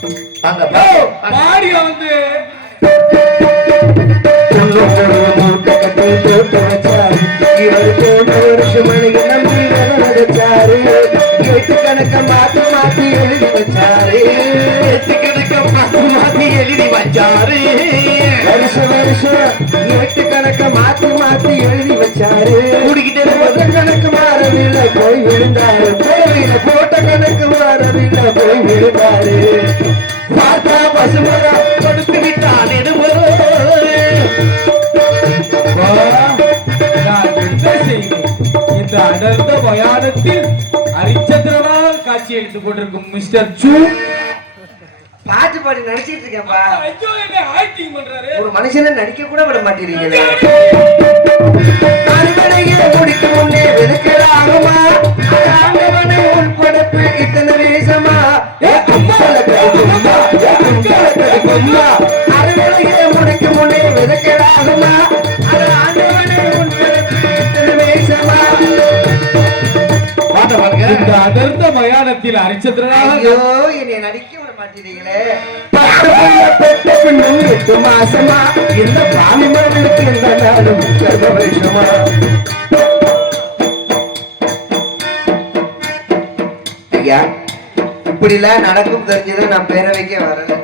பாடிய வந்து எட்டு கணக்க மாத்தி மாத்தி எழுதி வச்சாரு எட்டு கணக்க மாத்தி மாத்தி எழுதி வச்சாரு வருஷம் வருஷம் எட்டு கணக்க மாத்தி மாத்தி எழுதி வச்சாரு கூடிக்கிட்டே போட்ட கணக்கு மாறவில்லை போய் விழுந்தாரு. கோவில போட்ட கணக்கு மாறவில்லை போய் விழுந்தாரு. இந்த அடர்ந்த மயானத்தில் ஹரிச்சந்திரனால் காட்சி எடுத்துக் கொண்டிருக்கும் மிஸ்டர் சூ பாட்டு பாடி நடிச்சிட்டு இருக்கேன்பா ஆக்டிங் பண்றாரு ஒரு மனுஷனை நடிக்க கூட விட மாட்டேங்கிறீங்க அறுவடையை முடிக்கும் முன்னே விளக்கலாகுமா ஆண்டவனை இத்தனை வேஷமா? இந்த அடர்ந்த மயானத்தில் ஹரிச்சந்திரனாக ஐயோ என்னை நடிக்க விட புள்ள பெத்த பின்னும் எட்டு மாசமா இந்த நாளும் வருஷமா ஐயா இப்படிலாம் நடக்கும் தெரிஞ்சது நான் பேரவைக்கே வரல.